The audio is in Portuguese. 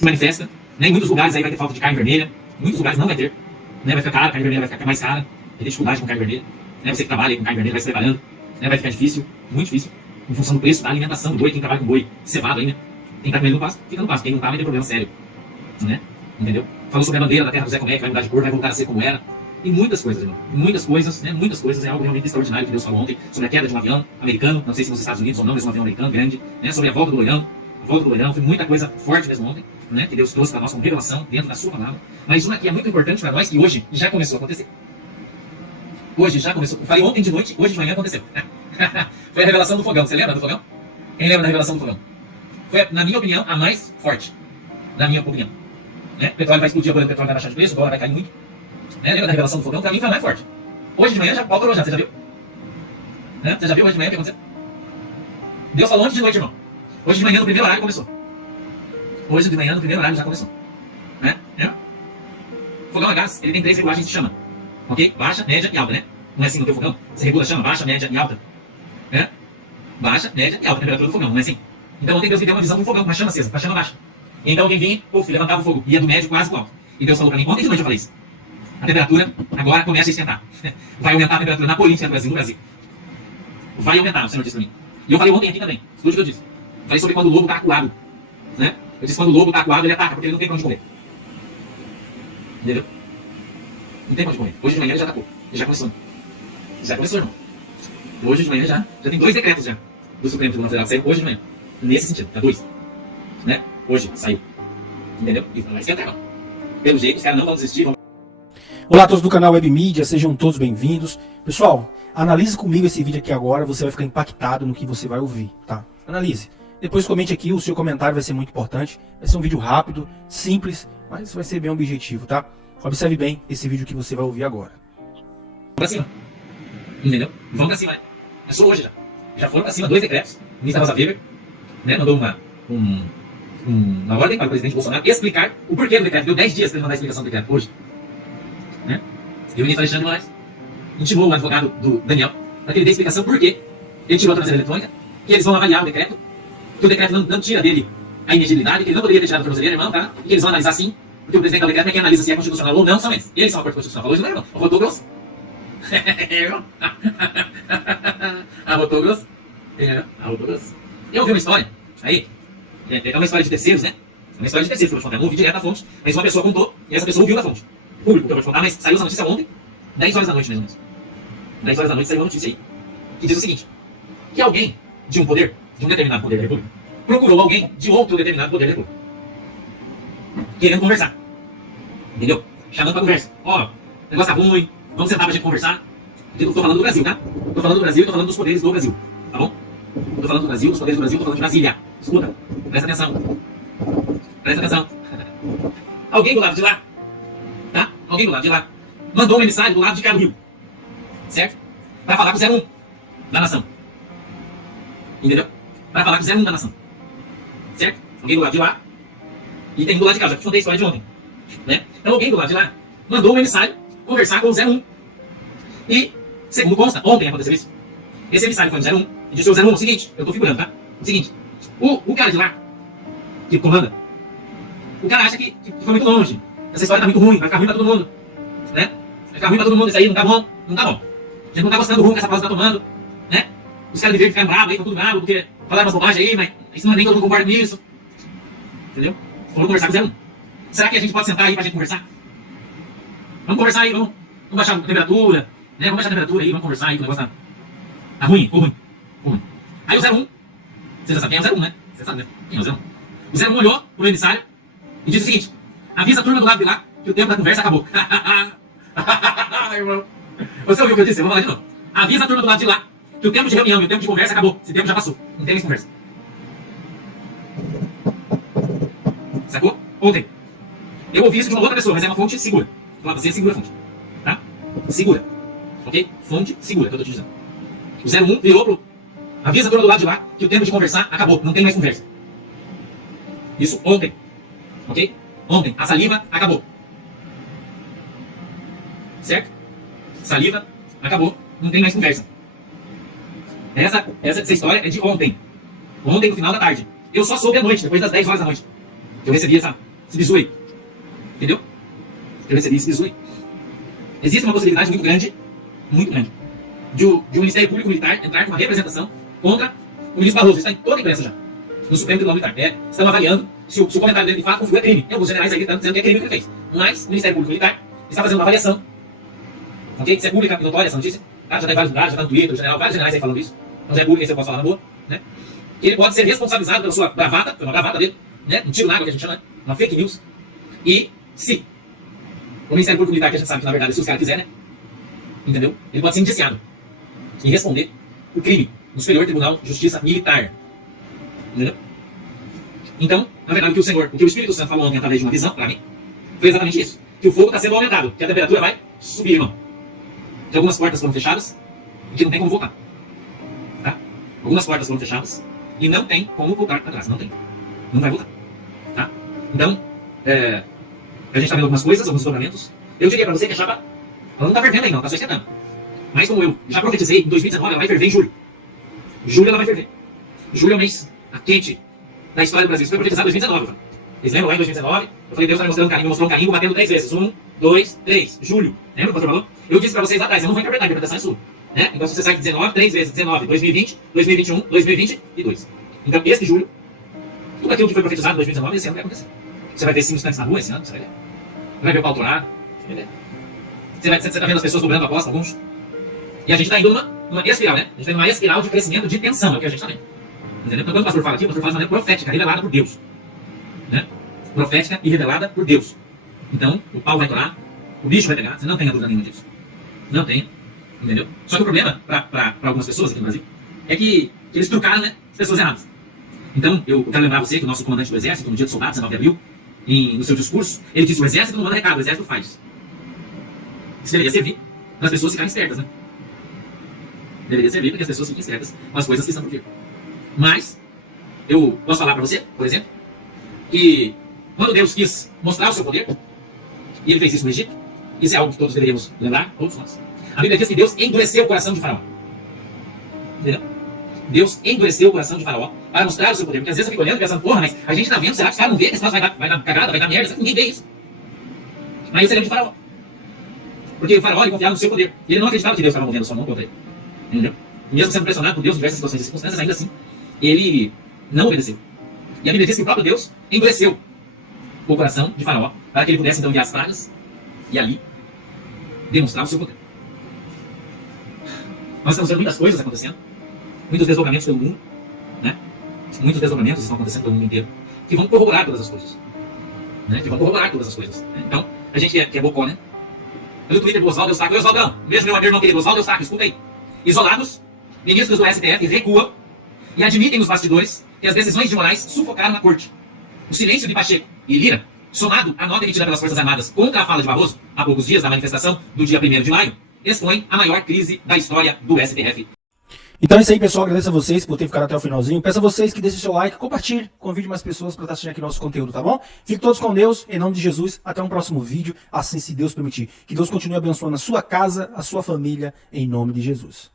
se manifesta, né? Em muitos lugares aí vai ter falta de carne vermelha, em muitos lugares não vai ter, né? Vai ficar cara, a carne vermelha vai ficar mais cara, vai ter dificuldade com carne vermelha, né? Você que trabalha aí com carne vermelha vai se preparando, né? Vai ficar difícil, muito difícil, em função do preço da alimentação do boi. Quem trabalha com boi cevado aí, né? Quem tá com ele no pasto, fica no pasto. Quem não tá vai ter problema sério, né? Entendeu? Falou sobre a bandeira da terra do Zé Comé, que vai mudar de cor, vai voltar a ser como era. E muitas coisas, irmão. Muitas coisas, né? Muitas coisas. É algo realmente extraordinário que Deus falou ontem sobre a queda de um avião americano, não sei se nos Estados Unidos ou não, mas um avião americano grande, né? Sobre a volta do loirão. A volta do loirão, foi muita coisa forte mesmo ontem, né? Que Deus trouxe para nós como revelação dentro da sua palavra. Mas uma que é muito importante para nós, que hoje já começou a acontecer. Hoje já começou. Eu falei ontem de noite, hoje de manhã aconteceu. Foi a revelação do fogão. Você lembra do fogão? Quem lembra da revelação do fogão? Foi, na minha opinião, a mais forte. Na minha opinião. Né? O petróleo vai explodir, o petróleo vai baixar de preço, o dólar vai cair muito. Né? Lembra da revelação do fogão? Pra mim foi a mais forte. Hoje de manhã já pauperou já, você já viu? Né? Você já viu hoje de manhã o que aconteceu? Deus falou ontem de noite, irmão. Hoje de manhã no primeiro horário começou. Hoje de manhã no primeiro horário já começou. Né? O fogão a gás, ele tem 3 regulagens de chama. Ok? Baixa, média e alta, né? Não é assim no teu fogão? Você regula a chama, baixa, média e alta. Né? Baixa, média e alta a temperatura do fogão, não é assim? Então ontem Deus me deu uma visão do fogão com a chama acesa, com a chama baixa. E então alguém vinha, levantava o fogo, ia do médio quase pro alto. E Deus falou para mim, ontem de noite eu falei isso. A temperatura agora começa a esquentar. Vai aumentar a temperatura na polícia no Brasil. Vai aumentar, o Senhor disse para mim. E eu falei ontem aqui também, escute o que eu disse. Falei sobre quando o lobo está acuado. Né? Eu disse quando o lobo está acuado, ele ataca, porque ele não tem para onde correr. Entendeu? Não tem para onde correr. Hoje de manhã ele já atacou. Ele já começou. Já começou, irmão. Hoje de manhã já tem 2 decretos já do Supremo Tribunal Federal que saíram hoje de manhã. Nesse sentido, já 2. Né? Hoje saiu. Entendeu? E vai esquentar, irmão. Pelo jeito, os caras não vão desistir. Olá a todos do canal Web Mídia, sejam todos bem-vindos. Pessoal, analise comigo esse vídeo aqui agora, você vai ficar impactado no que você vai ouvir, tá? Analise. Depois comente aqui, o seu comentário vai ser muito importante. Vai ser um vídeo rápido, simples, mas vai ser bem objetivo, tá? Observe bem esse vídeo que você vai ouvir agora. Vamos pra cima. Entendeu? Vamos pra cima, né? É só hoje já. Já foram pra cima 2 decretos. O ministro da Rosa Weber, né, mandou uma ordem para o presidente Bolsonaro explicar o porquê do decreto. Deu 10 dias para ele mandar a explicação do decreto hoje. Né? E o ministro Alexandre de Moraes intimou o advogado do Daniel para que ele dê explicação por que ele tirou a tornozeleira eletrônica, que eles vão avaliar o decreto, que o decreto não tira dele a inegibilidade, que ele não poderia ter tirado a tornozeleira, irmão, tá? E que eles vão analisar sim, porque o presidente do decreto é quem analisa se é constitucional ou não, são eles. Eles são a Corte Constitucional. Falou isso, não é, irmão? Votou grosso. Votou grosso. Votou grosso. Eu ouvi uma história aí. É uma história de terceiros, né? É uma história de terceiros que eu vou te contar. Eu não ouvi direto da fonte, mas uma pessoa contou e essa pessoa ouviu da fonte. Público que eu vou te contar, mas saiu essa notícia ontem, 10 horas da noite, mais ou menos. 10 horas da noite saiu uma notícia aí, que diz o seguinte: que alguém de um poder, de um determinado poder da República, procurou alguém de outro determinado poder da República, querendo conversar. Entendeu? Chamando pra conversa. Ó, o negócio tá ruim, vamos sentar pra gente conversar. Eu tô falando do Brasil, tá? Tô falando do Brasil e tô falando dos poderes do Brasil, tá bom? Tô falando do Brasil, dos poderes do Brasil, tô falando de Brasília. Escuta, presta atenção. Presta atenção. Alguém do lado de lá, tá? Alguém do lado de lá mandou um emissário do lado de cá do Rio, certo? Pra falar com o 01 da nação. Entendeu? Pra falar com o 01 da nação. Certo? Alguém do lado de lá. E tem um do lado de cá, já te contei a história de ontem. Né? Então alguém do lado de lá mandou um emissário conversar com o 01. E, segundo consta, ontem aconteceu isso. Esse emissário foi no 01 e disse ao 01 o seguinte, eu tô figurando, tá? O seguinte, o cara de lá, que comanda, o cara acha que foi muito longe. Essa história tá muito ruim, vai ficar ruim pra todo mundo. Né? Vai ficar ruim pra todo mundo, isso aí não tá bom. Não tá bom. A gente não tá gostando do rumo que essa pausa tá tomando. Né? Os caras de verde ficaram bravos aí, estão tudo bravo, porque falaram umas bobagens aí, mas isso não é nem todo mundo concorda com isso. Entendeu? Vamos conversar com o 01. Será que a gente pode sentar aí pra gente conversar? Vamos conversar aí, vamos baixar a temperatura, né? Vamos baixar a temperatura aí, vamos conversar aí, que o negócio tá ruim, ficou ruim. Aí o 01, você já sabe quem é o 01, né? Você sabe, né? Quem é o 01? O 01 olhou pro emissário e disse o seguinte: avisa a turma do lado de lá que o tempo da conversa acabou. Irmão, você ouviu o que eu disse? Eu vou falar de novo. Avisa a turma do lado de lá que o tempo de reunião e o tempo de conversa acabou. Esse tempo já passou. Não tem mais conversa. Sacou? Ontem. Eu ouvi isso de uma outra pessoa, mas é uma fonte segura. Vou falar pra você, segura a fonte. Tá? Segura. Ok? Fonte segura, que eu tô te dizendo. O 01 virou pro... Avisa a turma do lado de lá que o tempo de conversar acabou. Não tem mais conversa. Isso ontem. Ok? Ontem. A saliva acabou. Certo? Saliva acabou. Não tem mais conversa. Essa história é de ontem. Ontem, no final da tarde. Eu só soube à noite, depois das 10 horas da noite. Eu recebi esse bizu aí. Entendeu? Eu recebi esse bizu aí. Existe uma possibilidade muito grande, de o Ministério Público Militar entrar com uma representação contra o ministro Barroso. Isso está em toda a imprensa já. No Supremo Tribunal Militar. Estão avaliando se o comentário dele de fato configura crime. Tem alguns generais aí gritando, dizendo que é crime o que ele fez. Mas o Ministério Público Militar está fazendo uma avaliação. Ok? Isso é pública e notória essa notícia. Tá? Já está em vários lugares, já está no Twitter, vários generais aí falando isso. Então já é pública, isso eu posso falar na boa. Né? Que ele pode ser responsabilizado pela sua bravata, foi uma bravata dele, né? Um tiro na água que a gente chama, né? Uma fake news. E se o Ministério Público Militar, que a gente sabe que na verdade, se os caras quiserem, né? Entendeu? Ele pode ser indiciado e responder por crime no Superior Tribunal de Justiça Militar. Entendeu? Então, na verdade, o que o Espírito Santo falou ontem através de uma visão, para mim, foi exatamente isso. Que o fogo está sendo aumentado, que a temperatura vai subir, irmão. Que algumas portas foram fechadas e que não tem como voltar. Tá? Algumas portas foram fechadas e não tem como voltar atrás. Não tem. Não vai voltar. Tá? Então, a gente está vendo algumas coisas, alguns desdobramentos. Eu diria para você que a chapa, ela não está fervendo aí não, está só esquentando. Mas como eu já profetizei, em 2019 ela vai ferver em julho. Julho ela vai ferver. Julho é o mês quente da história do Brasil. Isso foi profetizado em 2019. Vocês lembram lá em 2019? Eu falei, Deus vai mostrando um carimbo, mostrou um carimbo batendo 3 vezes. 1, 2, 3. Julho. Lembra o pastor falou? Eu disse para vocês lá atrás, eu não vou interpretar, a interpretação é sua. Né? Então se você sai de 19, 3 vezes 19, 2020, 2021, 2022. Então esse julho, tudo aquilo que foi profetizado em 2019, esse ano vai acontecer. Você vai ver simultâneos na rua esse ano, você vai ver. Você vai ver o pau torado, você vai ver. Você está vendo as pessoas dobrando a aposta, alguns. E a gente está indo numa espiral, né? A gente está numa espiral de crescimento de tensão, é o que a gente está vendo. Entendeu? Então quando o pastor fala aqui, o pastor fala de maneira profética, revelada por Deus. Né? Profética e revelada por Deus. Então, o pau vai torar, o bicho vai pegar, você não tenha dúvida nenhuma disso. Não tenha. Entendeu? Só que o problema, para algumas pessoas aqui no Brasil, é que eles trucaram, né, as pessoas erradas. Então, eu quero lembrar você que o nosso comandante do Exército, no dia do soldado, 19 de abril, no seu discurso, ele disse: o Exército não manda recado, o Exército faz. Isso deveria servir para as pessoas ficarem espertas, né? Deveria servir para que as pessoas fiquem espertas com as coisas que estão por vir. Mas, eu posso falar para você, por exemplo, que quando Deus quis mostrar o seu poder, e ele fez isso no Egito, isso é algo que todos deveríamos lembrar, todos nós. A Bíblia diz que Deus endureceu o coração de Faraó. Entendeu? Deus endureceu o coração de Faraó para mostrar o seu poder. Porque às vezes eu fico olhando e pensando, porra, mas a gente está vendo, será que os caras não vê que esse negócio vai dar cagada, vai dar merda? Será que ninguém vê isso? Mas isso é de Faraó. Porque o Faraó ele confiava no seu poder. E ele não acreditava que Deus estava movendo sua mão contra ele. Entendeu? Mesmo sendo pressionado por Deus em diversas situações e circunstâncias, ainda assim, ele não obedeceu. E a Bíblia diz que o próprio Deus endureceu o coração de Faraó para que ele pudesse então enviar as pragas e ali demonstrar o seu poder. Nós estamos vendo muitas coisas acontecendo, muitos desdobramentos pelo mundo, né? Muitos desdobramentos estão acontecendo pelo mundo inteiro, que vão corroborar todas as coisas. Né? Que vão corroborar todas as coisas. Né? Então, a gente que é bocó, né? Eu no Twitter do Oswaldo Eustáquio, Oswaldão, mesmo meu amigo não querido, Oswaldo Eustáquio, escuta aí. Isolados, ministros do STF recuam e admitem nos bastidores que as decisões de Moraes sufocaram a corte. O silêncio de Pacheco e Lira, somado à nota emitida pelas Forças Armadas contra a fala de Barroso, há poucos dias da manifestação do dia 1º de maio, expõe a maior crise da história do STF. Então é isso aí, pessoal. Agradeço a vocês por terem ficado até o finalzinho. Peço a vocês que deixem o seu like, compartilhem, convide mais pessoas para estar assistindo aqui nosso conteúdo, tá bom? Fiquem todos com Deus, em nome de Jesus. Até um próximo vídeo, assim se Deus permitir. Que Deus continue abençoando a sua casa, a sua família, em nome de Jesus.